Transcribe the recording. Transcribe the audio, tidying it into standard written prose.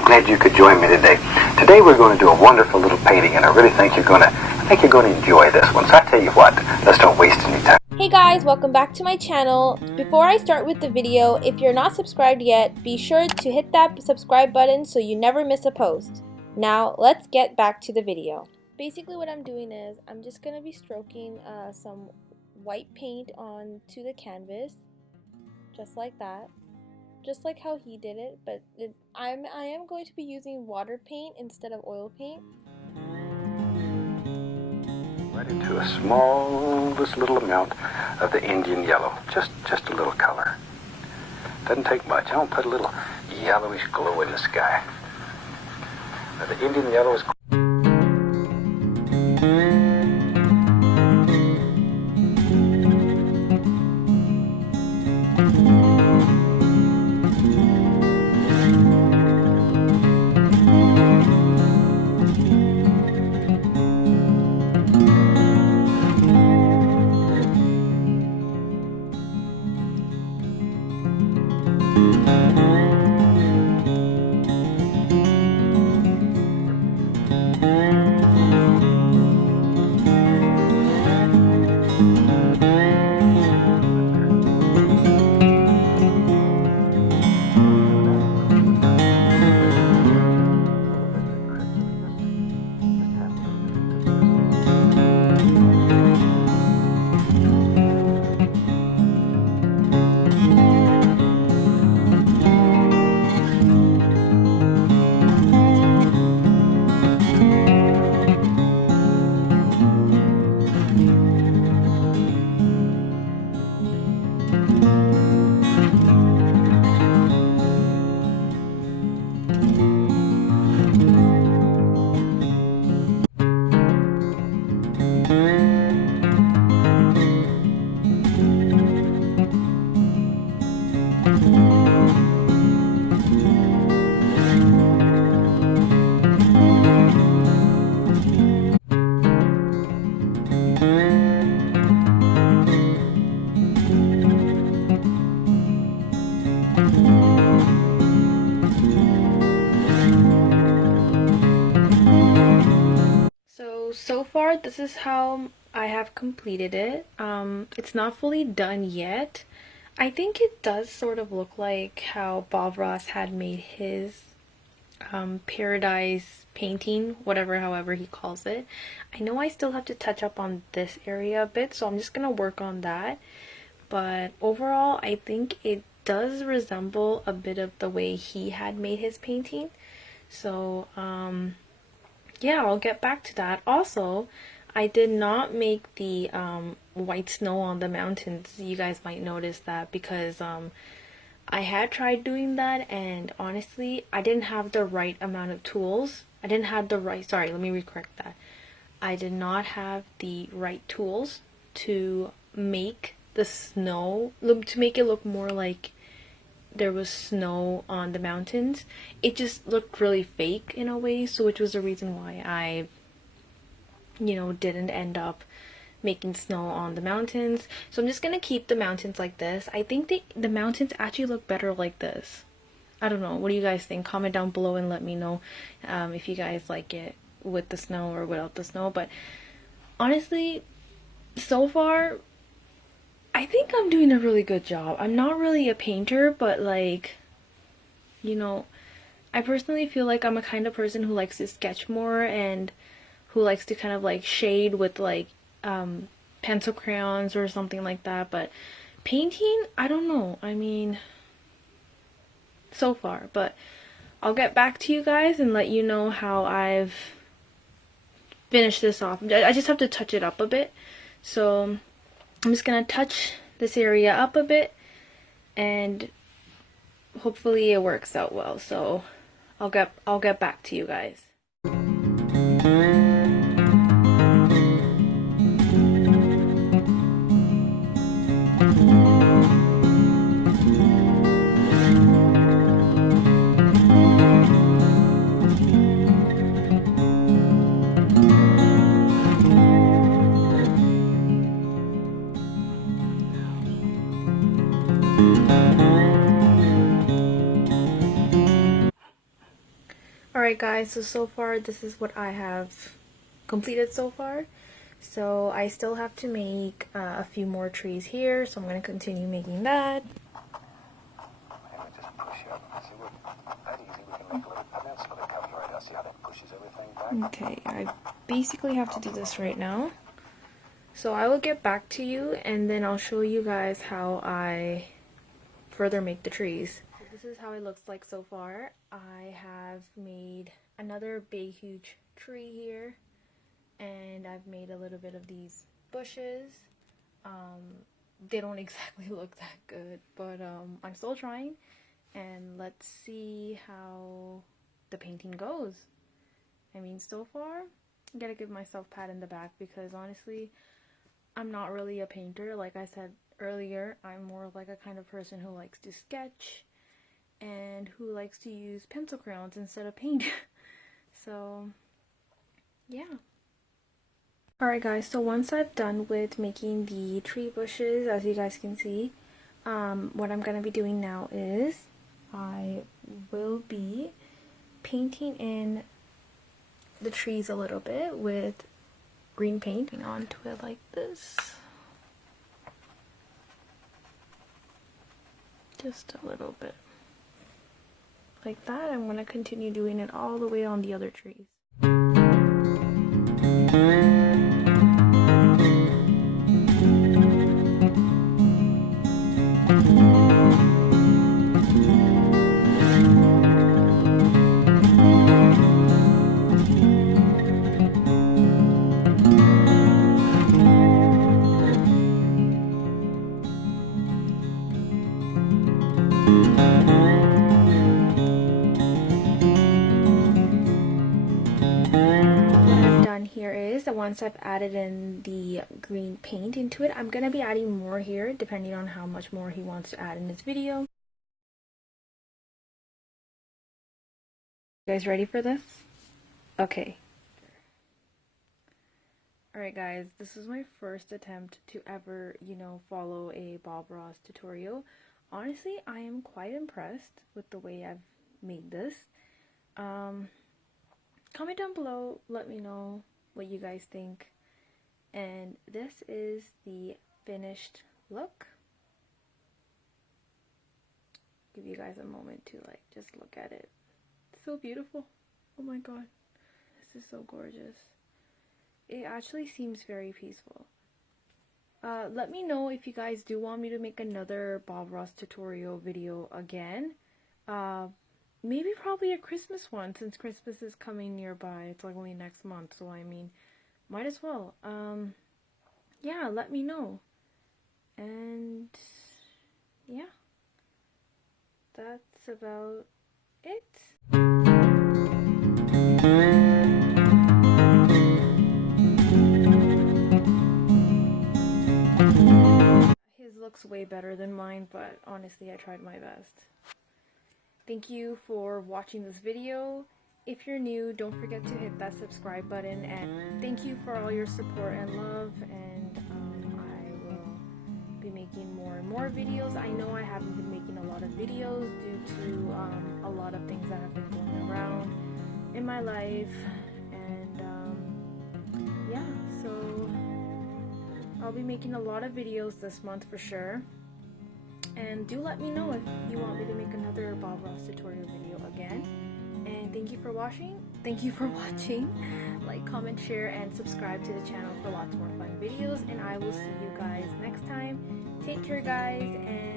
I'm glad you could join me today. Today we're going to do a wonderful little painting, and I really think you're going to enjoy this one. So I tell you what, let's don't waste any time. Hey guys, welcome back to my channel. Before I start with the video, if you're not subscribed yet, be sure to hit that subscribe button so you never miss a post. Now, let's get back to the video. Basically what I'm doing is, I'm just going to be stroking some white paint onto the canvas, just like that. Just like how he did it, but I am going to be using water paint instead of oil paint. Right into a smallest little amount of the Indian yellow, just a little color. Doesn't take much. I want to put a little yellowish glow in the sky. Now, the Indian yellow is So far this is how I have completed it. It's not fully done yet. I think it does sort of look like how Bob Ross had made his paradise painting, however he calls it. I know I still have to touch up on this area a bit, so I'm just gonna work on that. But overall, I think it does resemble a bit of the way he had made his painting. So yeah, I'll get back to that. Also, I did not make the white snow on the mountains. You guys might notice that because I had tried doing that, and honestly, I didn't have the right amount of tools. I didn't have the right, sorry, let me recorrect that. I did not have the right tools to make the snow, to make it look more like there was snow on the mountains. It just looked really fake in a way, so which was the reason why I, didn't end up making snow on the mountains. So I'm just gonna keep the mountains like this. I think the mountains actually look better like this. I don't know, what do you guys think? Comment down below and let me know if you guys like it with the snow or without the snow. But honestly, so far I think I'm doing a really good job. I'm not really a painter, but like, I personally feel like I'm a kind of person who likes to sketch more and who likes to kind of like shade with like pencil crayons or something like that. But painting, I don't know. I mean, so far. But I'll get back to you guys and let you know how I've finished this off. I just have to touch it up a bit. So I'm just gonna touch this area up a bit and hopefully it works out well. So I'll get back to you guys. Alright guys, so far this is what I have completed so far. So I still have to make a few more trees here, so I'm going to continue making that. Okay, I basically have to do this right now. So I will get back to you and then I'll show you guys how I further make the trees. So this is how it looks like so far. I have made another big huge tree here, and I've made a little bit of these bushes. They don't exactly look that good, but I'm still trying, and let's see how the painting goes. I mean, so far I gotta give myself a pat in the back because honestly I'm not really a painter. Like I said earlier, I'm more like a kind of person who likes to sketch and who likes to use pencil crayons instead of paint. So yeah. Alright guys, so once I've done with making the tree bushes, as you guys can see, what I'm going to be doing now is I will be painting in the trees a little bit with green paint onto it like this. Just a little bit. Like that. I'm going to continue doing it all the way on the other trees. Here is that once I've added in the green paint into it, I'm going to be adding more here depending on how much more he wants to add in this video. You guys ready for this? Okay. Alright guys, this is my first attempt to ever, follow a Bob Ross tutorial. Honestly, I am quite impressed with the way I've made this. Comment down below, let me know what you guys think. And this is the finished look. Give you guys a moment to just look at it. It's so beautiful. Oh my god. This is so gorgeous. It actually seems very peaceful. Let me know if you guys do want me to make another Bob Ross tutorial video again. Maybe probably a Christmas one, since Christmas is coming nearby. It's like only next month, so I mean, might as well. Yeah, let me know. And yeah, that's about it. His looks way better than mine, but honestly I tried my best. Thank you for watching this video. If you're new, don't forget to hit that subscribe button, and thank you for all your support and love, and I will be making more and more videos. I know I haven't been making a lot of videos due to a lot of things that have been going around in my life, and yeah, so I'll be making a lot of videos this month for sure. And do let me know if you want me to make another Bob Ross tutorial video again. And thank you for watching. Like, comment, share, and subscribe to the channel for lots more fun videos. And I will see you guys next time. Take care, guys, and